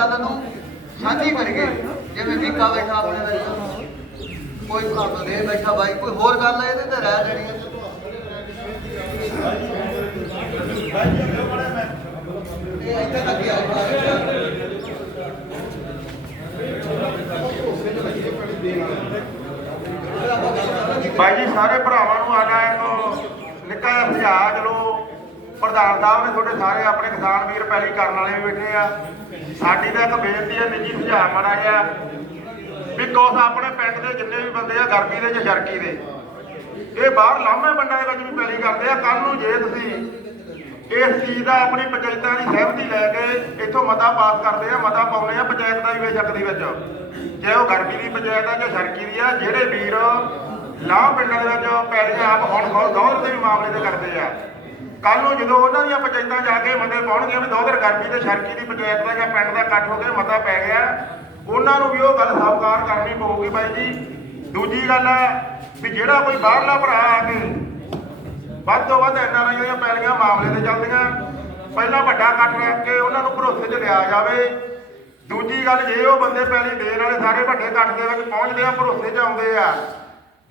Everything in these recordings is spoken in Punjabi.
ਗੱਲ ਨੂੰ ਸਾਂਝੀ ਕਰੀਏ ਜਿਵੇਂ ਵੀਕਾ ਬੈਠਾ ਆਪਣੇ ਵਿੱਚ ਕੋਈ ਭਾਵੇਂ ਦੇ ਬੈਠਾ ਬਾਈ, ਕੋਈ ਹੋਰ ਗੱਲ ਹੈ ਇਹਦੇ ਤੇ ਰਹਿ ਦੇਣੀ ਹੈ ਇਹ ਇੱਥੇ ਤੱਕ ਹੀ ਆਇਆ ਜੀ, ਸਾਰੇ ਭਰਾਵਾਂ ਨੂੰ ਆਣਾ ਇੱਕ ਨਿੱਕਾ ਜਿਹਾ ਸੁਝਾਅ ਚਲੋ ਪ੍ਰਧਾਨ ਸਾਹਿਬ ਨੇ ਤੁਹਾਡੇ ਸਾਰੇ ਆਪਣੇ ਕਿਸਾਨ ਵੀਰ ਪਹਿਲੀ ਕਰਨ ਵਾਲੇ ਵੀ ਬੈਠੇ ਆ। ਸਾਡੀ ਤਾਂ ਇੱਕ ਬੇਨਤੀ ਹੈ, ਨਿੱਜੀ ਸੁਝਾਅ ਮਾੜਾ ਜਿਹਾ, ਵੀ ਕੁਛ ਆਪਣੇ ਪਿੰਡ ਦੇ ਜਿੰਨੇ ਵੀ ਬੰਦੇ ਆ, ਗਰਮੀ ਦੇ ਜਾਂ ਸ਼ਰਕੀ ਦੇ, ਇਹ ਬਾਹਰ ਲਾਮੇ ਪਿੰਡਾਂ ਦੇ ਵਿੱਚ ਵੀ ਪਹਿਲੀ ਕਰਦੇ ਆ। ਕੱਲ ਨੂੰ ਜੇ ਤੁਸੀਂ ਇਸ ਚੀਜ਼ ਦਾ ਆਪਣੀ ਪੰਚਾਇਤਾਂ ਦੀ ਸਹਿਮਤੀ ਲੈ ਕੇ ਇੱਥੋਂ ਮਤਾ ਪਾਸ ਕਰਦੇ ਆ, ਮਤਾ ਪਾਉਂਦੇ ਆ ਪੰਚਾਇਤ ਦਾ ਵੀ ਬੇਸ਼ੱਕ ਦੀ ਵਿੱਚ। ਜੇ ਉਹ ਗਰਮੀ ਦੀ ਪੰਚਾਇਤ ਆ ਜਾਂ ਸਰਕੀ ਦੀ ਆ, ਜਿਹੜੇ ਵੀਰ ਲਾਹ ਪਿੰਡਾਂ ਦੇ ਵਿੱਚ ਪੈਲੀਆਂ ਆਪ ਹੁਣ ਗੌਰ ਦੇ ਮਾਮਲੇ ਤੇ ਕਰਦੇ ਆ। ਕੱਲ ਨੂੰ ਜਦੋਂ ਉਹਨਾਂ ਦੀਆਂ ਪੰਚਾਇਤਾਂ ਜਾ ਕੇ ਮਤੇ ਪਾਉਣਗੀਆਂ ਵੀ ਦੋਦਰ ਗਰਮੀ ਤੇ ਸਰਕੀ ਦੀ ਪੰਚਾਇਤ ਦਾ ਜਾਂ ਪਿੰਡ ਦਾ ਇਕੱਠ ਹੋ ਕੇ ਮਤਾ ਪੈ ਗਿਆ। ਉਹਨਾਂ ਨੂੰ ਵੀ ਉਹ ਗੱਲ ਸਵੀਕਾਰ ਕਰਨੀ ਪਊਗੀ ਬਾਈ ਜੀ। ਦੂਜੀ ਗੱਲ ਹੈ ਵੀ ਜਿਹੜਾ ਕੋਈ ਬਾਹਰਲਾ ਭਰਾ ਆ ਕੇ ਵੱਧ ਤੋਂ ਵੱਧ ਐਨ ਆਰ ਆਈ ਦੀਆਂ ਪੈਲੀਆਂ ਮਾਮਲੇ ਤੇ ਚੱਲਦੀਆਂ, ਪਹਿਲਾਂ ਵੱਡਾ ਇਕੱਠ ਰੱਖ ਕੇ ਉਹਨਾਂ ਨੂੰ ਭਰੋਸੇ 'ਚ ਲਿਆ ਜਾਵੇ। ਦੂਜੀ ਗੱਲ, ਜੇ ਉਹ ਬੰਦੇ ਪੈਲੀ ਦੇਣ ਵਾਲੇ ਸਾਰੇ ਵੱਡੇ ਇਕੱਠ ਦੇ ਵਿੱਚ ਪਹੁੰਚਦੇ ਆ, ਭਰੋਸੇ 'ਚ ਆਉਂਦੇ ਆ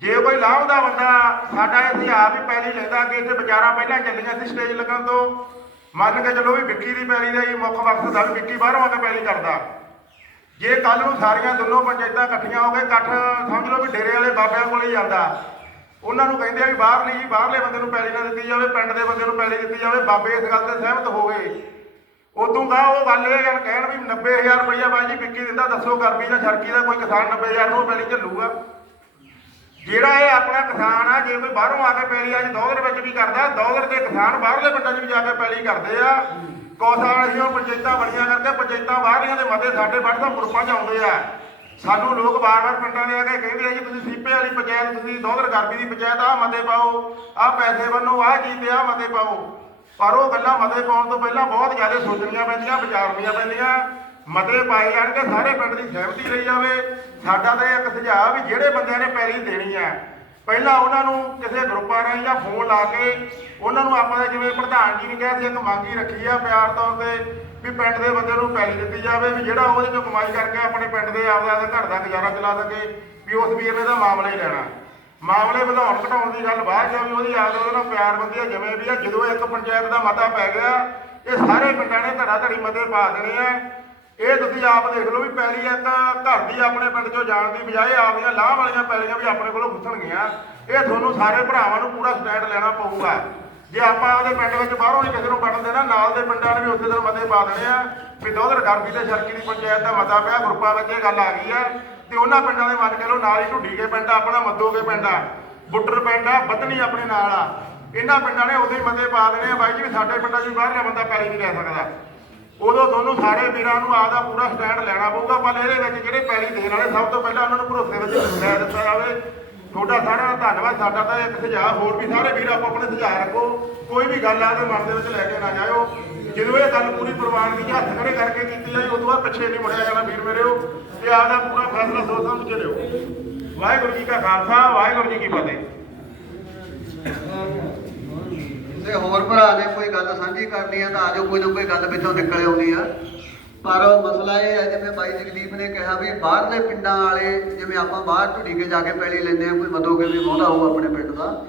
ਜੇ ਕੋਈ ਲਾਭ ਦਾ ਬੰਦਾ ਸਾਡਾ ਇਹ ਆਪ ਹੀ ਪੈਲੀ ਲੈਂਦਾ ਕਿ ਇੱਥੇ ਵਿਚਾਰਾਂ ਪਹਿਲਾਂ ਚੱਲੀਆਂ ਸੀ ਸਟੇਜ ਲੱਗਣ ਤੋਂ, ਮੰਨ ਕੇ ਚਲੋ ਵੀ ਵਿੱਕੀ ਦੀ ਪੈਲੀ ਦਾ ਹੀ ਮੁੱਖ ਮਕਸਦ ਆ ਵਿੱਕੀ ਬਾਹਰੋਂ ਆ ਕੇ ਪੈਲੀ ਕਰਦਾ ਜੇ ਕੱਲ ਨੂੰ ਸਾਰੀਆਂ ਦੋਨੋਂ ਪੰਚਾਇਤਾਂ ਇਕੱਠੀਆਂ ਹੋ ਕੇ ਇਕੱਠ, ਸਮਝ ਲਓ ਵੀ ਡੇਰੇ ਵਾਲੇ ਬਾਬਿਆਂ ਕੋਲੇ ਹੀ ਜਾਂਦਾ। ਉਹਨਾਂ ਨੂੰ ਕਹਿੰਦੇ ਆ ਵੀ ਬਾਹਰ ਨਹੀਂ, ਬਾਹਰਲੇ ਬੰਦੇ ਨੂੰ ਪੈਲੀ ਨਾ ਦਿੱਤੀ ਜਾਵੇ, ਪਿੰਡ ਦੇ ਬੰਦੇ ਨੂੰ ਪੈਲੀ ਦਿੱਤੀ ਜਾਵੇ, ਬਾਬੇ ਇਸ ਗੱਲ ਤੇ ਸਹਿਮਤ ਹੋ ਗਏ। ਉਦੋਂ ਗਾ ਉਹ ਗੱਲ ਇਹ ਗੱਲ ਕਹਿਣ ਵੀ 90000 ਰੁਪਈਆ ਬਾਈ ਜੀ ਵਿੱਕੀ ਦਿੰਦਾ, ਦੱਸੋ ਗਰਮੀ ਦਾ ਸਰਕੀ ਦਾ ਕੋਈ ਕਿਸਾਨ 90000 ਨੂੰ ਪੈਲੀ ਝੱਲੂਗਾ ਜਿਹੜਾ ਇਹ ਆਪਣਾ ਕਿਸਾਨ ਆ, ਜੇ ਕੋਈ ਬਾਹਰੋਂ ਆ ਕੇ ਪੈਲੀ ਅੱਜ ਦੌਲਰ ਵਿੱਚ ਵੀ ਕਰਦਾ ਦੌਲਰ ਦੇ ਕਿਸਾਨ ਬਾਹਰਲੇ ਪਿੰਡਾਂ 'ਚ ਵੀ ਜਾ ਕੇ ਪੈਲੀ ਕਰਦੇ ਆ। ਕੌਸਾਲ ਅਸੀਂ ਉਹ ਪੰਚਾਇਤਾਂ ਬਣੀਆਂ ਕਰਕੇ ਪੰਚਾਇਤਾਂ ਬਾਹਰਲੀਆਂ ਦੇ ਮਤੇ ਸਾਡੇ WhatsApp ਗਰੁੱਪਾਂ 'ਚ ਆਉਂਦੇ ਆ। ਸਾਨੂੰ ਲੋਕ ਵਾਰ ਵਾਰ ਪਿੰਡਾਂ ਦੇ ਆ ਕੇ ਕਹਿੰਦੇ ਆ ਜੀ, ਤੁਸੀਂ ਸੀਪੇ ਵਾਲੀ ਪੰਚਾਇਤ, ਤੁਸੀਂ ਦੌਲਰ ਗਰਮੀ ਦੀ ਪੰਚਾਇਤ ਆ ਮਤੇ ਪਾਓ ਆ ਪੈਸੇ ਬੰਨੋ ਆ ਚੀਜ਼ ਤੇ ਆ ਮਤੇ ਪਾਓ। ਪਰ ਉਹ ਗੱਲਾਂ ਮਤੇ ਪਾਉਣ ਤੋਂ ਪਹਿਲਾਂ ਬਹੁਤ ਜ਼ਿਆਦਾ ਸੋਚਣੀਆਂ ਪੈਂਦੀਆਂ ਵਿਚਾਰਨੀਆਂ ਪੈਂਦੀਆਂ। ਮਤੇ ਪਾਏ ਜਾਣਗੇ ਸਾਰੇ ਪਿੰਡ ਦੀ ਸਹਿਮਤੀ ਲਈ ਜਾਵੇ। ਸਾਡਾ ਤਾਂ ਇਹ ਇੱਕ ਸੁਝਾਅ ਵੀ ਜਿਹੜੇ ਬੰਦਿਆਂ ਨੇ ਪੈਲੀ ਦੇਣੀ ਹੈ। ਪਹਿਲਾਂ ਉਹਨਾਂ ਨੂੰ ਕਿਸੇ ਗਰੁੱਪਾਂ ਰਾਹੀਂ ਜਾਂ ਫੋਨ ਲਾ ਕੇ ਉਹਨਾਂ ਨੂੰ ਆਪਾਂ ਜਿਵੇਂ ਪ੍ਰਧਾਨ ਜੀ ਨੇ ਕਿਹਾ ਸੀ, ਇੱਕ ਮੰਗੀ ਰੱਖੀ ਆ ਪਿਆਰ ਤੌਰ ਤੇ ਵੀ ਪਿੰਡ ਦੇ ਬੰਦੇ ਨੂੰ ਪੈਲੀ ਦਿੱਤੀ ਜਾਵੇ ਵੀ ਜਿਹੜਾ ਉਹਦੇ ਚੋਂ ਕਮਾਈ ਕਰਕੇ ਆਪਣੇ ਪਿੰਡ ਦੇ ਆਪਦਾ ਆਪਦਾ ਘਰ ਦਾ ਗੁਜ਼ਾਰਾ ਚਲਾ ਸਕੇ ਵੀ ਉਸ ਵੀਰ ਨੇ ਦਾ ਮਾਮਲਾ ਹੀ ਲੈਣਾ। ਮਾਮਲੇ ਵਧਾਉਣ ਘਟਾਉਣ ਦੀ ਗੱਲ ਬਾਅਦ ਚ ਵੀ ਉਹਦੀ ਆਪਦਾ ਉਹਦੇ ਨਾਲ ਪਿਆਰ ਬੰਦੀ ਜਿਵੇਂ ਵੀ ਆ, ਜਦੋਂ ਇੱਕ ਪੰਚਾਇਤ ਦਾ ਮਤਾ ਪੈ ਗਿਆ, ਇਹ ਸਾਰੇ ਪਿੰਡਾਂ ਨੇ ਧੜਾ ਧੜੀ ਮਤੇ ਪਾ ਦੇਣੇ ਆ। ਇਹ ਤੁਸੀਂ ਆਪ ਦੇਖ ਲਓ ਵੀ ਪੈਲੀ ਇੱਕ ਘਰ ਦੀ ਆਪਣੇ ਪਿੰਡ ਚੋਂ ਜਾਣ ਦੀ ਬਜਾਏ ਆਪਦੀਆਂ ਲਾਹ ਵਾਲੀਆਂ ਪੈਲੀਆਂ ਵੀ ਆਪਣੇ ਕੋਲੋਂ ਖੁੱਸਣਗੀਆਂ ਇਹ ਤੁਹਾਨੂੰ ਸਾਰੇ ਭਰਾਵਾਂ ਨੂੰ ਪੂਰਾ ਸਟੈਂਡ ਲੈਣਾ ਪਊਗਾ। ਜੇ ਆਪਾਂ ਉਹਦੇ ਪਿੰਡ ਵਿੱਚ ਬਾਹਰੋਂ ਨਹੀਂ ਕਿਸੇ ਨੂੰ ਵੜਨ ਦੇਣਾ ਨਾਲ ਦੇ ਪਿੰਡਾਂ ਨੇ ਵੀ ਉਸੇ ਦਿਨ ਮਤੇ ਪਾ ਦੇਣੇ ਆ। ਵੀ ਦੋਧਰ ਗਰਮੀ ਤੇ ਸ਼ਰਕੀ ਦੀ ਪੰਚਾਇਤ ਦਾ ਮਤਾ ਪਿਆ ਗਰੁੱਪਾਂ ਵਿੱਚ ਇਹ ਗੱਲ ਆ ਗਈ ਆ। ਤੇ ਉਹਨਾਂ ਪਿੰਡਾਂ ਦੇ ਮੰਨ ਕੇ ਲਓ ਨਾਲ ਹੀ ਢੁੱਡੀ ਕੇ ਪਿੰਡ ਆ, ਆਪਣਾ ਮੱਦੋਗੇ ਪਿੰਡ ਆ। ਬੁੱਟਰ ਪਿੰਡ ਆ ਬੱਧਣੀ ਆਪਣੇ ਨਾਲ ਆ। ਇਹਨਾਂ ਪਿੰਡਾਂ ਨੇ ਉਦੋਂ ਹੀ ਮਤੇ ਪਾ ਦੇਣੇ ਆ ਬਾਈ ਜੀ ਵੀ ਸਾਡੇ ਪਿੰਡਾਂ 'ਚ ਵੀ ਬਾਹਰਲਾ ਬੰਦਾ ਪੈਰੀ ਨਹੀਂ ਲੈ ਸਕਦਾ। ਉਦੋਂ ਤੁਹਾਨੂੰ ਸਾਰੇ ਵੀਰਾਂ ਨੂੰ ਆਪਦਾ ਪੂਰਾ ਸਟੈਂਡ ਲੈਣਾ ਪਊਗਾ, ਪਰ ਇਹਦੇ ਵਿੱਚ ਜਿਹੜੇ ਪੈਲੀ ਦੇਣ ਵਾਲੇ, ਸਭ ਤੋਂ ਪਹਿਲਾਂ ਉਹਨਾਂ ਨੂੰ ਭਰੋਸੇ ਵਿੱਚ ਲੈ ਦਿੱਤਾ ਜਾਵੇ। ਤੁਹਾਡਾ ਸਾਰਿਆਂ ਦਾ ਧੰਨਵਾਦ, ਸਾਡਾ ਤਾਂ ਇੱਕ ਸੁਝਾਅ, ਹੋਰ ਵੀ ਸਾਰੇ ਵੀਰ ਆਪੋ ਆਪਣੇ ਸੁਝਾਅ ਰੱਖੋ। ਕੋਈ ਵੀ ਗੱਲ ਆ, ਉਹਦੇ ਮਨ ਦੇ ਵਿੱਚ ਲੈ ਕੇ ਨਾ ਜਾਇਓ। ਜਦੋਂ ਇਹ ਗੱਲ ਪੂਰੀ ਪ੍ਰਵਾਨਗੀ ਹੱਥ ਖੜੇ ਕਰਕੇ ਕੀਤੀ ਜਾਏ ਉਦੋਂ ਬਾਅਦ ਪਿੱਛੇ ਨਹੀਂ ਮੁੜਿਆ ਜਾਣਾ ਵੀਰ ਮੇਰਿਓ ਤੇ ਆਪਦਾ ਪੂਰਾ ਫੈਸਲਾ ਸੋਚ ਸਮਝ ਕੇ ਲਿਓ। ਵਾਹਿਗੁਰੂ ਜੀ ਕਾ ਖਾਲਸਾ, ਵਾਹਿਗੁਰੂ ਜੀ ਕੀ ਫਤਿਹ। ਤੇ ਹੋਰ ਭਰਾ ਨੇ ਗੱਲ ਸਾਂਝੀ ਕਰਨੀ ਆ, ਤਾਂ ਆਜੋ ਕੋਈ ਨਾ ਕੋਈ ਗੱਲ ਵਿੱਚੋਂ ਨਿਕਲ ਆਉਂਦੀ ਆ। ਪਰ ਮਸਲਾ ਇਹ ਹੈ ਜਿਵੇਂ ਬਾਈ ਜਗਦੀਪ ਨੇ ਕਿਹਾ ਵੀ ਬਾਹਰਲੇ ਪਿੰਡਾਂ ਵਾਲੇ, ਜਿਵੇਂ ਆਪਾਂ ਬਾਹਰ ਢੁੱਡੀ ਕੇ ਜਾ ਕੇ ਪੈਲੀ ਲੈਂਦੇ ਆ, ਕੋਈ ਮਦੋਗੇ ਵੀ ਬਹੁਤਾ ਹੋਊ ਆਪਣੇ ਪਿੰਡ ਦਾ,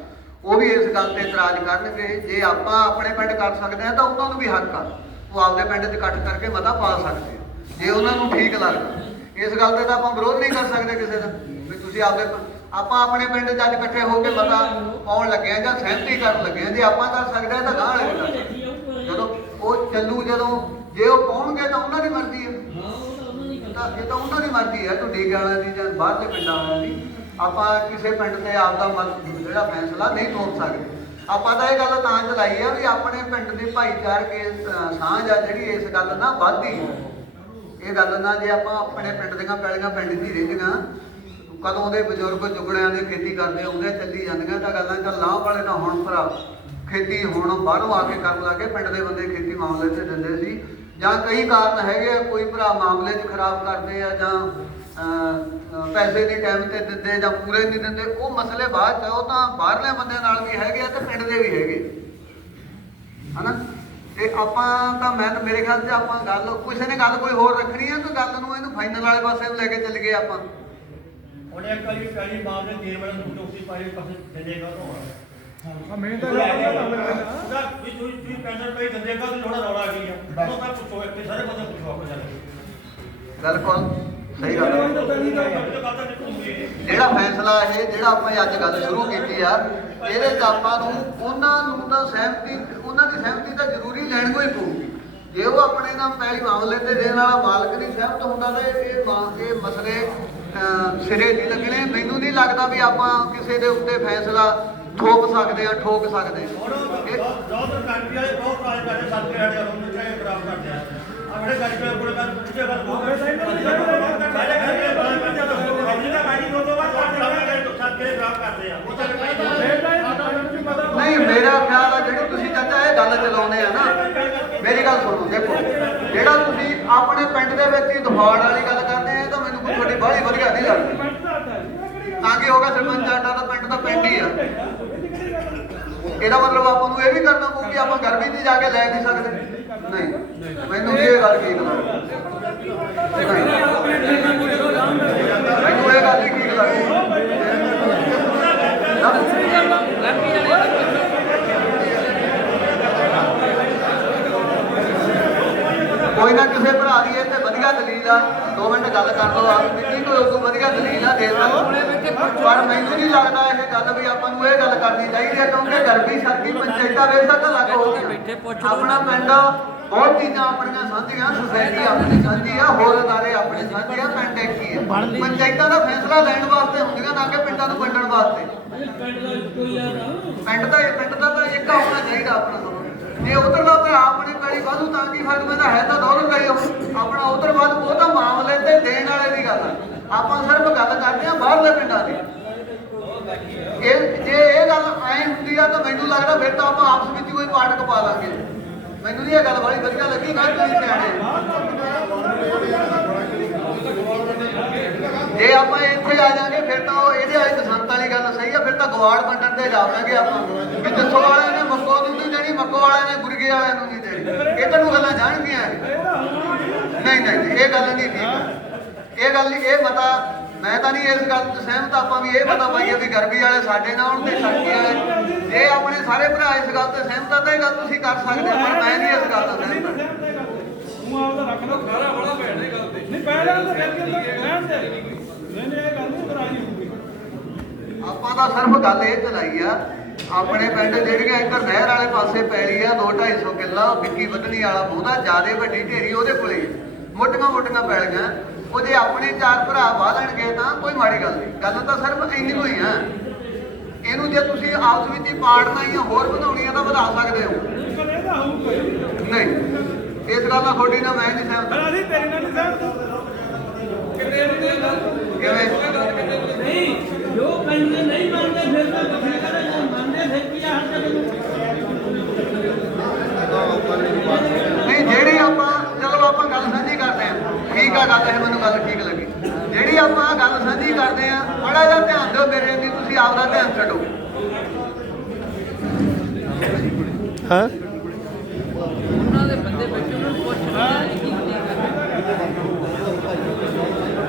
ਉਹ ਵੀ ਇਸ ਗੱਲ ਤੇ ਇਤਰਾਜ਼ ਕਰਨਗੇ। ਜੇ ਆਪਾਂ ਆਪਣੇ ਪਿੰਡ ਕਰ ਸਕਦੇ ਆ, ਤਾਂ ਉਹਨਾਂ ਨੂੰ ਵੀ ਹੱਕ ਆ। ਉਹ ਆਪਦੇ ਪਿੰਡ 'ਚ ਇਕੱਠ ਕਰਕੇ ਮਤਾ ਪਾ ਸਕਦੇ ਆ। ਜੇ ਉਹਨਾਂ ਨੂੰ ਠੀਕ ਲੱਗਦਾ। ਇਸ ਗੱਲ ਤੇ ਤਾਂ ਆਪਾਂ ਵਿਰੋਧ ਨਹੀਂ ਕਰ ਸਕਦੇ ਕਿਸੇ ਦਾ। ਵੀ ਤੁਸੀਂ ਆਪਦੇ ਆਪਾਂ ਆਪਣੇ ਪਿੰਡ 'ਚ ਅੱਜ ਇਕੱਠੇ ਹੋ ਕੇ ਮਤਾ ਪਾਉਣ ਲੱਗੇ ਆ ਜਾਂ ਸਹਿਮਤੀ ਕਰਨ ਲੱਗੇ ਆ। ਜੇ ਆਪਾਂ ਕਰ ਸਕਦੇ ਆ ਤਾਂ ਗਾਂ ਵਾਲੇ ਵੀ ਕਰ ਸਕਦੇ ਜਦੋਂ ਉਹ ਚੱਲੂ ਜਦੋਂ ਜੇ ਉਹ ਪਾਉਣਗੇ ਤਾਂ ਉਹਨਾਂ ਦੀ ਮਰਜ਼ੀ ਹੈ ਤਾਂ ਇਹ ਤਾਂ ਉਹਨਾਂ ਦੀ ਮਰਜ਼ੀ ਹੈ ਢੁੱਡੀ ਵਾਲਿਆਂ ਦੀ ਜਾਂ ਬਾਹਰਲੇ ਪਿੰਡਾਂ ਵਾਲਿਆਂ ਦੀ। ਆਪਾਂ ਕਿਸੇ ਪਿੰਡ ਤੇ ਆਪਦਾ ਮਨ ਜਿਹੜਾ ਫੈਸਲਾ ਨਹੀਂ ਤੋੜ ਸਕਦੇ। ਆਪਾਂ ਤਾਂ ਇਹ ਗੱਲ ਤਾਂ ਚਲਾਈ ਆ ਵੀ ਆਪਣੇ ਪਿੰਡ ਦੀ ਭਾਈਚਾਰਕ ਇਸ, ਅਹ, ਸਾਂਝ ਆ ਜਿਹੜੀ ਇਸ ਗੱਲ ਨਾਲ ਵੱਧਦੀ ਹੈ ਇਹ ਗੱਲ ਨਾ ਜੇ ਆਪਾਂ ਆਪਣੇ ਪਿੰਡ ਦੀਆਂ ਪੈਲੀਆਂ ਪਿੰਡ 'ਚ ਹੀ ਰਹਿੰਦੀਆਂ ਕਦੋਂ ਦੇ ਬਜ਼ੁਰਗ ਜੁਗੜਿਆਂ ਦੇ ਖੇਤੀ ਕਰਦੇ ਆਉਂਦੇ ਚੱਲੀ ਜਾਂਦੀਆਂ ਤਾਂ ਗੱਲਾਂ ਤਾਂ ਲਾਹ ਵਾਲੇ ਤਾਂ ਹੁਣ ਭਰਾ। ਖੇਤੀ ਹੁਣ ਬਾਹਰੋਂ ਆ ਕੇ ਕਰਨ ਲੱਗੇ, ਪਿੰਡ ਦੇ ਬੰਦੇ ਖੇਤੀ ਮਾਮਲੇ 'ਚ ਦਿੰਦੇ ਸੀ। ਜਾਂ ਕਈ ਕਾਰਨ ਹੈਗੇ ਆ, ਕੋਈ ਭਰਾ ਮਾਮਲੇ 'ਚ ਖਰਾਬ ਕਰਦੇ ਆ ਜਾਂ ਪੈਸੇ ਦੀ ਟਾਈਮ ਤੇ ਦਿੰਦੇ ਜਾਂ ਪੂਰੇ ਨਹੀਂ ਦਿੰਦੇ, ਉਹ ਮਸਲੇ ਬਾਅਦ 'ਚ, ਉਹ ਤਾਂ ਬਾਹਰਲੇ ਬੰਦਿਆਂ ਨਾਲ ਵੀ ਹੈਗੇ ਆ ਤੇ ਪਿੰਡ ਦੇ ਵੀ ਹੈਗੇ। ਹਨਾ? ਤੇ ਆਪਾਂ ਤਾਂ ਮੈਂ ਤਾਂ ਮੇਰੇ ਖਿਆਲ 'ਚ ਆਪਾਂ ਗੱਲ, ਕਿਸੇ ਨੇ ਗੱਲ ਕੋਈ ਹੋਰ ਰੱਖਣੀ ਹੈ ਤਾਂ ਗੱਲ ਨੂੰ ਇਹਨੂੰ ਫਾਈਨਲ ਵਾਲੇ ਪਾਸੇ ਨੂੰ ਲੈ ਕੇ ਚੱਲ ਗਏ ਆਪਾਂ। ਉਹਨੇ ਇੱਕ ਵਾਰੀ ਪਹਿਲੀ ਬਾਰ ਨੇ ਦੇਰ ਵੇਲੇ ਨੂੰ ਚੌਕੀ ਪਾਈ ਪਾਸੇ ਜੰਦੇਗਾ ਤੋਂ ਹਾਂ ਮੈਂ ਤਾਂ ਉਹਦਾ ਵੀ ਤੁਸੀਂ ਤੁਸੀਂ ਪੈਨਸ਼ਨ ਪਈ ਜੰਦੇਗਾ ਤੋਂ ਥੋੜਾ ਰੌਲਾ ਆ? ਗਿਆ ਉਹ ਤਾਂ ਪੁੱਛੋ ਇੱਥੇ ਸਾਰੇ ਬੰਦੇ ਪੁੱਛੋ ਆਪੋ ਜਾ ਕੇ ਗੱਲ ਕੋਲ ਸਹੀ ਗੱਲ ਹੈ ਜਿਹੜਾ ਫੈਸਲਾ ਇਹ ਜਿਹੜਾ ਆਪਾਂ ਅੱਜ ਗੱਲ ਸ਼ੁਰੂ ਕੀਤੀ ਆ ਇਹਦੇ 'ਚ ਆਪਾਂ ਨੂੰ ਉਹਨਾਂ ਨੂੰ ਤਾਂ ਸਹਿਮਤੀ ਉਹਨਾਂ ਦੀ ਸਹਿਮਤੀ ਤਾਂ ਜ਼ਰੂਰੀ ਲੈਣ ਕੋਈ ਪਊਗੀ। ਜੇ ਉਹ ਆਪਣੇ ਨਾਲ ਪਹਿਲੀ ਮਾਮਲੇ ਤੇ ਦੇਣ ਵਾਲਾ ਮਾਲਕ ਨਹੀਂ ਸਹਿਮਤ ਹੁੰਦਾ ਤਾਂ ਇਹ ਇਹ ਮਸਲੇ ਸਿਰੇ ਨਹੀਂ ਲੱਗਣੇ ਮੈਨੂੰ ਨਹੀਂ ਲੱਗਦਾ ਵੀ ਆਪਾਂ ਕਿਸੇ ਦੇ ਉੱਤੇ ਫੈਸਲਾ ਠੋਕ ਸਕਦੇ ਆ ਠੋਕ ਸਕਦੇ। ਕੰਟਰੀ ਵਾਲੇ ਬਹੁਤ ਰਾਜ ਕਰਦੇ ਸਾਡੇ ਖਰਾਬ ਕਰਦੇ ਆ। ਆਪਣੇ ਕੋਲ ਸਾਡੇ ਦੋ ਸਾਡੇ ਖਰਾਬ ਕਰਦੇ ਆ। ਨਹੀਂ ਮੇਰਾ ਖਿਆਲ ਆ ਜਿਹੜੀ ਤੁਸੀਂ ਚਾਚਾ ਇਹ ਗੱਲ ਚਲਾਉਂਦੇ ਆ ਨਾ ਮੇਰੀ ਗੱਲ ਸੁਣੋ ਦੇਖੋ ਜਿਹੜਾ ਤੁਸੀਂ ਆਪਣੇ ਪਿੰਡ ਦੇ ਵਿੱਚ ਹੀ ਦਫਾੜ ਵਾਲੀ ਗੱਲ ਕਰਦੇ ਆ ਇਹ ਤਾਂ ਮੈਨੂੰ ਕੋਈ ਤੁਹਾਡੀ ਬਾਹਲੀ ਵਧੀਆ ਨਹੀਂ ਲੱਗਦੀ ਤਾਂ ਹੋਗਾ ਸਰਪੰਚ ਆਟਾ ਦਾ ਪਿੰਡ ਦਾ ਪਿੰਡ ਹੀ ਆ। ਇਹਦਾ ਮਤਲਬ ਆਪਾਂ ਨੂੰ ਇਹ ਵੀ ਕਰਨਾ ਪਊ ਕਿ ਆਪਾਂ ਗਰਮੀ 'ਚ ਜਾ ਕੇ ਲੈ ਨਹੀਂ ਸਕਦੇ। ਨਹੀਂ, ਮੈਨੂੰ ਇਹ ਗੱਲ ਠੀਕ ਲੱਗਦੀ। ਮੈਨੂੰ ਇਹ ਗੱਲ ਨਹੀਂ ਲੱਗਦੀ। ਕੋਈ ਨਾ ਕਿਸੇ ਭਰਾ ਵਧੀਆ ਦਲੀਲ ਆ। 2 ਮਿੰਟ ਗੱਲ ਕਰ ਲਓ ਆਪ ਮਿੱਟੀ ਕੋਈ ਉਦੋਂ ਵਧੀਆ ਦਲੀਲ ਆ? ਦੇ ਦਿਓ। ਪਰ ਮੈਨੂੰ ਨਹੀਂ ਲੱਗਦਾ ਇਹ ਗੱਲ ਵੀ ਆਪਾਂ ਨੂੰ ਇਹ ਗੱਲ ਕਰਨੀ ਚਾਹੀਦੀ ਹੈ ਕਿਉਂਕਿ ਗਰਮੀ, ਸਰਦੀ, ਪੰਚਾਇਤਾਂ ਵੇਸਾ ਤਾਂ ਲੱਗ ਹੋ ਗਿਆ ਆਪਣਾ ਪਿੰਡ ਬਹੁਤ ਚੀਜ਼ਾਂ ਆਪਣੀਆਂ ਸਾਂਝੀਆਂ, ਸੁਸਾਇਟੀ ਆਪਣੀ ਸਾਂਝੀ ਆ, ਹੋਰ ਅਦਾਰੇ ਆਪਣੇ ਸਾਂਝੇ ਆ, ਪਿੰਡ ਇੱਕ ਆ। ਪੰਚਾਇਤਾਂ ਦਾ ਫੈਸਲਾ ਲੈਣ ਵਾਸਤੇ ਹੁੰਦੀਆਂ ਨਾ ਕਿ ਪਿੰਡਾਂ ਨੂੰ ਵੰਡਣ ਵਾਸਤੇ। ਪਿੰਡ ਦਾ ਪਿੰਡ ਦਾ ਤਾਂ ਇੱਕ ਹੋਣਾ ਚਾਹੀਦਾ ਆਪਣਾ ਸਮਾਂ। ਜੇ ਉਧਰ ਦਾ ਵਾਧੂ ਤਾਂ ਕੀ ਫ਼ਰਕ ਪੈਂਦਾ? ਹੈ ਤਾਂ ਦੋਨੋਂ ਲਈ ਆਪਣਾ ਉਧਰ ਵੱਧ ਉਹ ਤਾਂ ਮਾਮਲੇ ਤੇ ਦੇਣ ਵਾਲੇ ਦੀ ਗੱਲ ਆ। ਆਪਾਂ ਸਿਰਫ ਗੱਲ ਕਰਦੇ ਆ ਬਾਹਰਲੇ ਪਿੰਡਾਂ ਦੀ। ਇਹ ਜੇ ਇਹ ਗੱਲ ਐ ਹੁੰਦੀ ਆ ਤਾਂ ਮੈਨੂੰ ਲੱਗਦਾ ਫਿਰ ਤਾਂ ਆਪਾਂ ਆਪਸ ਵਿੱਚ ਕੋਈ ਪਾਟਕ ਪਾ ਲਾਂਗੇ। ਮੈਨੂੰ ਇਹ ਗੱਲ ਬੜੀ ਵਧੀਆ ਲੱਗੀ ਗੱਲ ਤੁਸੀਂ ਸਿਆਣੇ ਜੇ ਆਪਾਂ ਇੱਥੇ ਆ ਜਾਾਂਗੇ, ਫਿਰ ਤਾਂ ਉਹ ਇਹਦੇ ਵਾਲੀ ਬਸੰਤ ਵਾਲੀ ਗੱਲ ਸਹੀ ਆ, ਫਿਰ ਤਾਂ ਗਵਾੜ ਵੰਡਣ ਤੇ ਜਾਵਾਂਗੇ ਆਪਾਂ। ਵੀ ਜੱਸੋ ਵਾਲਿਆਂ ਨੇ ਮੱਕੋ ਨੂੰ ਨਹੀਂ ਦੇਣੀ, ਮੱਕੋ ਵਾਲਿਆਂ ਨੇ ਗੁਰਗੇ ਵਾਲਿਆਂ ਨੂੰ ਨਹੀਂ ਦੇਣੀ। ਇਹ ਤੈਨੂੰ ਗੱਲਾਂ ਜਾਣਗੀਆਂ। ਨਹੀਂ ਨਹੀਂ ਨਹੀਂ, ਇਹ ਗੱਲ ਨਹੀਂ ਠੀਕ। ਇਹ ਗੱਲ ਨਹੀਂ ਇਹ ਪਤਾ ਮੈਂ ਤਾਂ ਨਹੀਂ ਇਸ ਗੱਲ ਤੋਂ ਸਹਿਮਤ ਆਪਾਂ ਵੀ ਇਹ ਪਤਾ ਪਾਈਏ ਵੀ ਗਰਬੀ ਵਾਲੇ ਸਾਡੇ ਨਾਲ ਹੋਣ ਤੇ ਸਾਡੀ ਵਾਲੇ। ਜੇ ਆਪਣੇ ਸਾਰੇ ਭਰਾ ਇਸ ਗੱਲ ਤੇ ਸਹਿਮਤ ਆ ਤਾਂ ਇਹ ਗੱਲ ਤੁਸੀਂ ਕਰ ਸਕਦੇ ਪਰ ਮੈਂ ਨਹੀਂ ਇਸ ਗੱਲ ਤੋਂ ਸਹਿਮਤ। ਤੂੰ ਆਪਦਾ ਰੱਖ ਲਓ ਖਾਰਾ ਬੜਾ ਭੈਣ ਦੀ ਗੱਲ ਤੇ। ਨਹੀਂ ਪਹਿਲਾਂ ਤਾਂ ਫਿਰ ਕਿੰਦਾ ਰਹਿਣ ਦੇ। ਨਹੀਂ ਨਹੀਂ ਇਹ ਗੱਲ ਨਹੀਂ ਕਰਾਈ ਹੋਊਗੀ। ਆਪਾਂ ਤਾਂ ਸਿਰਫ ਗੱਲ ਇਹ ਚਲਾਈ ਆ ਆਪਣੇ ਪਿੰਡ ਜਿਹੜੀਆਂ ਇੱਧਰ ਨਹਿਰ ਵਾਲੇ ਪਾਸੇ ਪੈਲੀ ਆ 2 250 ਕਿੱਲਾ ਉਹ ਵਿੱਕੀ ਵਧਣੀ ਵਾਲਾ ਬਹੁਤਾ ਜਿਆਦੇ ਵੱਡੀ ਢੇਰੀ ਉਹਦੇ ਕੋਲੇ ਮੋਟੀਆਂ ਮੋਟੀਆਂ ਪੈਲੀਆਂ। ਉਹ ਜੇ ਆਪਣੇ ਚਾਰ ਭਰਾ ਵਾਹ ਲੈਣਗੇ ਤਾਂ ਕੋਈ ਮਾੜੀ ਗੱਲ ਨਹੀਂ। ਗੱਲ ਤਾਂ ਸਿਰਫ ਇੰਨੀ ਕੋਈ ਆ। ਇਹਨੂੰ ਜੇ ਤੁਸੀਂ ਆਪਸ ਵਿੱਚ ਹੀ ਪਾੜਨਾ ਜਾਂ ਹੋਰ ਵਧਾਉਣੀ ਆ ਤਾਂ ਵਧਾ ਸਕਦੇ ਹੋ। ਨਹੀਂ। ਇਸ ਗੱਲ ਨਾਲ ਤੁਹਾਡੀ ਨਾਲ ਮੈਂ ਨਹੀਂ ਸਹਿਮਤ। ਪਰ ਅਸੀਂ ਤੇਰੇ ਨਾਲ ਨਹੀਂ ਸਹਿਮਤ। ਕਿਵੇਂ? ਨਹੀਂ ਜੋ ਪਿੰਡ ਦੇ ਨਹੀਂ ਮੰਨਦੇ ਫਿਰ ਤਾਂ ਤੁਸੀਂ ਕਹਿੰਦੇ ਜੇ ਮੰਨਦੇ ਫਿਰ ਕੀ ਆ ਹੱਥ ਨਹੀਂ ਜਿਹੜੀ ਆਪਾਂ ਚਲੋ ਆਪਾਂ ਗੱਲ ਸਾਂਝੀ ਕਰਦੇ ਆ ਠੀਕ ਆ ਗੱਲ ਇਹ ਮੈਨੂੰ ਗੱਲ ਠੀਕ ਲੱਗੀ। ਜਿਹੜੀ ਆਪਾਂ ਗੱਲ ਸਾਂਝੀ ਕਰਦੇ ਆ ਬੜਾ ਜਿਹਾ ਧਿਆਨ ਦਿਓ ਮੇਰੇ ਦੀ ਤੁਸੀਂ ਆਪਦਾ ਧਿਆਨ ਛੱਡੋ। ਹਾਂ? ਉਹਨਾਂ ਦੇ ਬੰਦੇ ਬੈਠੇ ਉਹਨਾਂ ਨੂੰ ਪੁੱਛਣਾ ਕੀ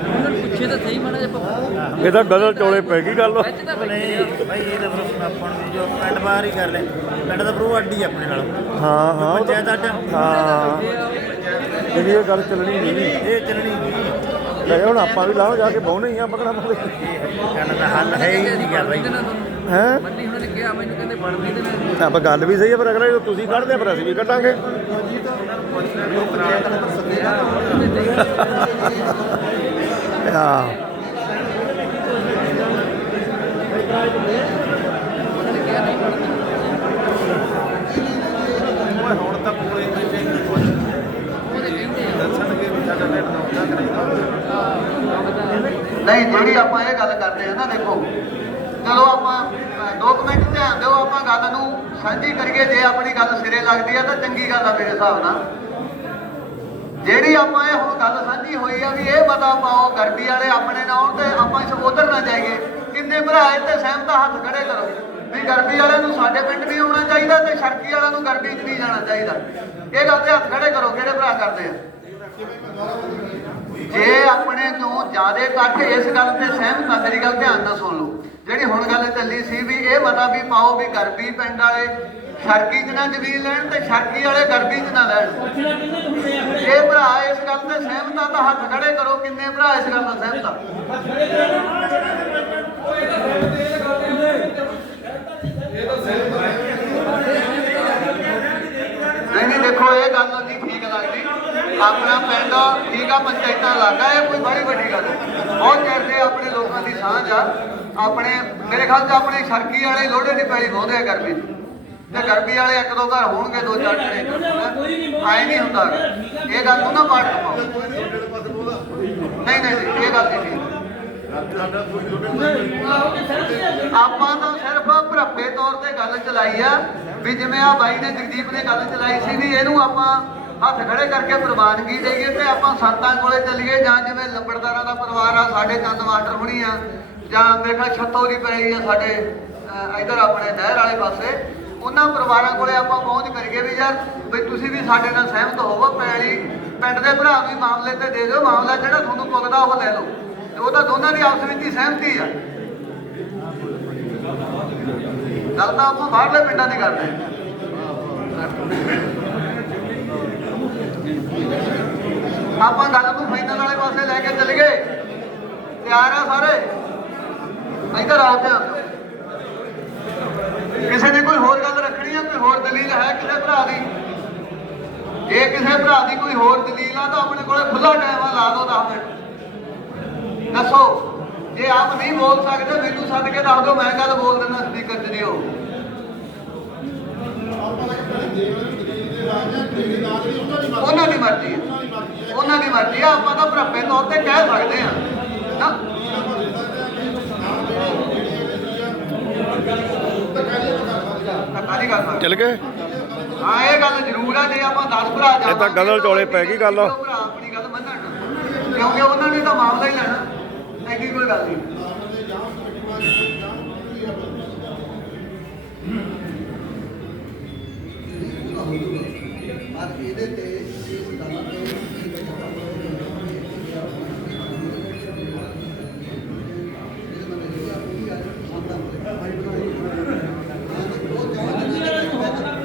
ਉਹਨਾਂ ਨੂੰ ਪੁੱਛੇ ਤਾਂ ਸਹੀ ਮਾੜਾ ਜਿਹਾ ਇਹ ਤਾਂ ਗਦਲ ਚੋਲੇ ਪੈ ਗਈ ਗੱਲ। ਤਾਂ ਨਹੀਂ ਆ। ਭਾਈ ਇਹ ਤਾਂ ਫਿਰ ਆਪਾਂ ਨੂੰ ਜੋ ਪਿੰਡ ਬਾਹਰ ਹੀ ਕਰ ਲੈ ਪਿੰਡ ਦਾ ਬਰੂ ਅੱਡੀ ਆਪਣੇ ਨਾਲ। ਹਾਂ ਹਾਂ। ਉਹ ਤਾਂ- ਪੰਚਾਇਤ ਅੱਡ ਹਾਂ। ਜਿਹੜੀ ਇਹ ਗੱਲ ਚੱਲਣੀ ਨਹੀਂ ਇਹ ਚੱਲਣੀ ਨਹੀਂ ਲੈ ਹੁਣ ਆਪਾਂ ਵੀ ਲਾਓ ਜਾ ਕੇ ਬਹੁਣੇ ਹੀ ਆ ਪਕੜਾ ਪਕੜੇ। ਗੱਲ ਦਾ ਹੱਲ ਹੈ ਹੀ ਨਹੀਂ ਗਾ ਬਾਈ। ਹੈ? ਮੰਨੀ ਉਹਨਾਂ ਨੇ ਕਿਹਾ ਮੈਨੂੰ ਕਹਿੰਦੇ ਬਣ ਨਹੀਂ ਦੇਣਾ। ਆਪਾਂ ਗੱਲ ਵੀ ਸਹੀ ਹੈ ਪਰ ਅਗਲਾ ਜਦੋਂ ਤੁਸੀਂ ਕੱਢਦੇ ਆ, ਪਰ ਅਸੀਂ ਵੀ ਕੱਢਾਂਗੇ। ਹੁਣ ਤਾਂ ਕਹਿੰਦੇ ਆ ਨਹੀਂ ਜਿਹੜੀ ਆਪਾਂ ਇਹ ਗੱਲ ਕਰਦੇ ਆ ਨਾ ਦੇਖੋ ਚਲੋ ਆਪਾਂ ਅ, ਦੋ ਕੁ ਮਿੰਟ ਧਿਆਨ ਦਿਓ ਆਪਾਂ ਗੱਲ ਨੂੰ ਸਾਂਝੀ ਕਰੀਏ ਜੇ ਆਪਣੀ ਗੱਲ ਸਿਰੇ ਲੱਗਦੀ ਆ ਤਾਂ ਚੰਗੀ ਗੱਲ ਆ ਮੇਰੇ ਹਿਸਾਬ ਨਾਲ। ਜਿਹੜੀ ਆਪਾਂ ਇਹ ਗੱਲ ਸਾਂਝੀ ਹੋਈ ਆ ਵੀ ਇਹ ਪਤਾ ਪਾਓ ਗਰਬੀ ਵਾਲੇ ਆਪਣੇ ਨਾਲ ਤੇ ਆਪਾਂ ਇਸ ਉਧਰ ਨਾ ਜਾਈਏ। ਕਿੰਨੇ ਭਰਾ ਇੱਥੇ ਸਹਿਮਤ ਹੱਥ ਖੜੇ ਕਰੋ। ਵੀ ਗਰਬੀ ਵਾਲਿਆਂ ਨੂੰ ਸਾਡੇ ਪਿੰਡ ਵੀ ਆਉਣਾ ਚਾਹੀਦਾ ਤੇ ਸ਼ਰਕੀ ਵਾਲਿਆਂ ਨੂੰ ਗਰਬੀ 'ਚ ਨਹੀਂ ਜਾਣਾ ਚਾਹੀਦਾ। ਇਹ ਗੱਲ ਤੇ ਹੱਥ ਖੜੇ ਕਰੋ, ਕਿਹੜੇ ਭਰਾ ਕਰਦੇ ਆ? ਜੇ ਆਪਣੇ ਤੋਂ ਜ਼ਿਆਦਾ ਇਕੱਠ ਇਸ ਗੱਲ ਤੇ ਸਹਿਮਤ ਆ, ਮੇਰੀ ਗੱਲ ਧਿਆਨ ਨਾਲ ਸੁਣ ਲਓ। ਜਿਹੜੀ ਹੁਣ ਗੱਲ ਚੱਲੀ ਸੀ ਵੀ ਇਹ ਪਤਾ ਵੀ ਪਾਓ ਵੀ ਗਰਬੀ ਪਿੰਡ ਵਾਲੇ ਸ਼ਰਕੀ 'ਚ ਨਾ ਜ਼ਮੀਨ ਲੈਣ ਤੇ ਸ਼ਰਕੀ ਵਾਲੇ ਗਰਬੀ 'ਚ ਨਾ ਲੈਣ। ਜੇ ਭਰਾ ਇਸ ਗੱਲ ਤੇ ਸਹਿਮਤ ਆ ਤਾਂ ਹੱਥ ਖੜੇ ਕਰੋ ਕਿੰਨੇ ਭਰਾ ਇਸ ਗੱਲ ਨਾਲ ਸਹਿਮਤ ਆ। ਨਹੀਂ ਨਹੀਂ ਦੇਖੋ ਇਹ ਗੱਲ ਨਹੀਂ ਠੀਕ ਲੱਗਦੀ। ਆਪਣਾ ਪਿੰਡ ਠੀਕ ਆ ਪੰਚਾਇਤਾਂ ਇਲਾਕਾ ਇਹ ਕੋਈ ਬੜੀ ਵੱਡੀ ਗੱਲ। ਬਹੁਤ ਚਿਰ ਦੇ ਆਪਣੇ ਲੋਕਾਂ ਦੀ ਸਾਂਝ ਆ। ਆਪਣੇ ਮੇਰੇ ਖਿਆਲ 'ਚ ਆਪਣੇ ਸਰਕੀ ਵਾਲੇ ਲੋਹੜੇ ਦੀ ਪੈਲੀ ਗਰਮੀ 'ਚ। ਤੇ ਗਰਮੀ ਵਾਲੇ ਇੱਕ ਦੋ ਘਰ ਹੋਣਗੇ ਦੋ ਚਾਰ ਜਣੇ। ਆਏ ਨਹੀਂ ਹੁੰਦਾ। ਇਹ ਗੱਲ ਨੂੰ ਨਾ ਪਾੜ ਪਾਓ ਨਹੀਂ ਨਹੀਂ ਨਹੀਂ, ਇਹ ਗੱਲ ਨਹੀਂ ਠੀਕ। ਆਪਾਂ ਤਾਂ ਸਿਰਫ ਭਰਪੇ ਤੌਰ ਤੇ ਗੱਲ ਚਲਾਈ ਆ ਵੀ ਜਿਵੇਂ ਆ ਬਾਈ ਨੇ ਜਗਦੀਪ ਨੇ ਗੱਲ ਚਲਾਈ ਸੀ ਵੀ ਇਹਨੂੰ ਆਪਾਂ ਹੱਥ ਖੜੇ ਕਰਕੇ ਪ੍ਰਵਾਨਗੀ ਦੇਈਏ ਤੇ ਆਪਾਂ ਸੰਤਾਂ ਕੋਲੇ ਚੱਲੀਏ ਜਾਂ ਜਿਵੇਂ ਲੰਬੜਦਾਰਾਂ ਦਾ ਪਰਿਵਾਰ ਆ ਸਾਡੇ ਚੰਦ ਮਾਸਟਰ ਹੁਣੀ ਆ ਜਾਂ ਮੇਰੇ ਖਿਆਲ ਛੱਤੋ ਦੀ ਪਈ ਆ ਸਾਡੇ ਇੱਧਰ ਆਪਣੇ ਨਹਿਰ ਵਾਲੇ ਪਾਸੇ ਉਹਨਾਂ ਪਰਿਵਾਰਾਂ ਕੋਲੇ ਆਪਾਂ ਪਹੁੰਚ ਕਰੀਏ ਵੀ ਯਾਰ ਵੀ ਤੁਸੀਂ ਵੀ ਸਾਡੇ ਨਾਲ ਸਹਿਮਤ ਹੋਵੋ ਪੈਲੀ ਪਿੰਡ ਦੇ ਭਰਾ ਵੀ ਮਾਮਲੇ ਤੇ ਦੇ ਦਿਓ, ਮਾਮਲਾ ਜਿਹੜਾ ਤੁਹਾਨੂੰ ਪੁੱਗਦਾ ਉਹ ਲੈ ਲਓ। ਤੇ ਉਹ ਤਾਂ ਦੋਨਾਂ ਦੀ ਆਪਸ ਵਿੱਚ ਹੀ ਸਹਿਮਤੀ ਆ। ਗੱਲ ਤਾਂ ਆਪਾਂ ਬਾਹਰਲੇ ਪਿੰਡਾਂ ਦੀ ਕਰਦੇ ਆਪਾਂ ਗੱਲ ਨੂੰ ਫਾਈਨਲ ਵਾਲੇ ਪਾਸੇ ਲੈ ਕੇ ਚੱਲ ਗਏ ਤਿਆਰ ਆ ਸਾਰੇ? ਇੱਧਰ ਆਓ ਧਿਆਨ ਕਿਸੇ ਨੇ ਕੋਈ ਹੋਰ ਗੱਲ ਰੱਖਣੀ ਹੈ ਕੋਈ ਹੋਰ ਦਲੀਲ ਹੈ ਕਿਸੇ ਭਰਾ ਦੀ? ਜੇ ਕਿਸੇ ਭਰਾ ਦੀ ਕੋਈ ਹੋਰ ਦਲੀਲ ਆ, ਤਾਂ ਆਪਣੇ ਕੋਲੇ ਖੁੱਲਾ ਟਾਈਮ ਆ, ਲਾ ਦਿਓ 10 ਮਿੰਟ। ਦੱਸੋ, ਜੇ ਆਪ ਨਹੀਂ ਬੋਲ ਸਕਦੇ, ਮੈਨੂੰ ਸੱਦ ਕੇ ਦੱਸ ਦਿਓ, ਮੈਂ ਗੱਲ ਬੋਲ ਦਿੰਦਾ ਸਪੀਕਰ 'ਚ ਦਿਓ ਉਹਨਾਂ ਦੀ ਮਰਜ਼ੀ ਉਹਨਾਂ ਦੀ ਮਰਜ਼ੀ ਆ, ਆਪਾਂ ਤਾਂ ਭਰਾਪੇ ਤੌਰ ਤੇ ਕਹਿ ਸਕਦੇ ਆ। ਨਾ। ਨਹੀਂ ਕਰ ਸਕਦੇ ਚੱਲ ਗਏ? ਹਾਂ ਇਹ ਗੱਲ ਜ਼ਰੂਰ ਆ ਜੇ ਆਪਾਂ 10 ਭਰਾ ਜਾਵਾਂਗੇ ਇਹ ਤਾਂ ਗਦਲ ਚੌਲੇ ਪੈ ਗਈ ਗੱਲ। ਭਰਾ ਆਪਣੀ ਗੱਲ ਮੰਨਣ। ਕਿਉਂਕਿ ਉਹਨਾਂ ਨੇ ਤਾਂ ਮਾਮਲਾ ਹੀ ਲੈਣਾ। ਐਡੀ ਕੋਈ ਗੱਲ ਨਹੀਂ।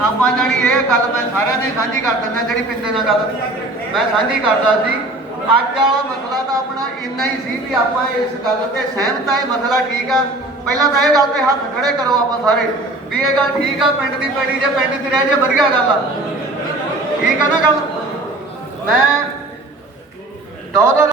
ਆਪਾਂ ਜਾਣੀ ਇਹ ਗੱਲ ਮੈਂ ਸਾਰਿਆਂ ਨੇ ਸਾਂਝੀ ਕਰ ਦਿੰਦਾ, ਜਿਹੜੀ ਪਿੰਦੇ ਨਾਲ ਗੱਲ। ਮੈਂ ਸਾਂਝੀ ਕਰਦਾ ਸੀ, ਅੱਜ ਵਾਲਾ ਮਸਲਾ ਤਾਂ ਆਪਣਾ ਇੰਨਾ ਹੀ ਸੀ ਵੀ ਆਪਾਂ ਇਸ ਗੱਲ ਤੇ ਸਹਿਮਤ ਆ ਇਹ ਮਸਲਾ ਠੀਕ ਆ। ਪਹਿਲਾਂ ਤਾਂ ਇਹ ਗੱਲ ਤੇ ਹੱਥ ਖੜੇ ਕਰੋ ਆਪਾਂ ਸਾਰੇ, ਵੀ ਇਹ ਗੱਲ ਠੀਕ ਆ, ਪਿੰਡ ਦੀ ਪੈਣੀ ਜੇ ਪਿੰਡ 'ਚ ਰਹਿ ਜੇ, ਵਧੀਆ ਗੱਲ ਆ। ਠੀਕ ਆ ਨਾ ਗੱਲ? ਮੈਂ ਦੋ ਦੋ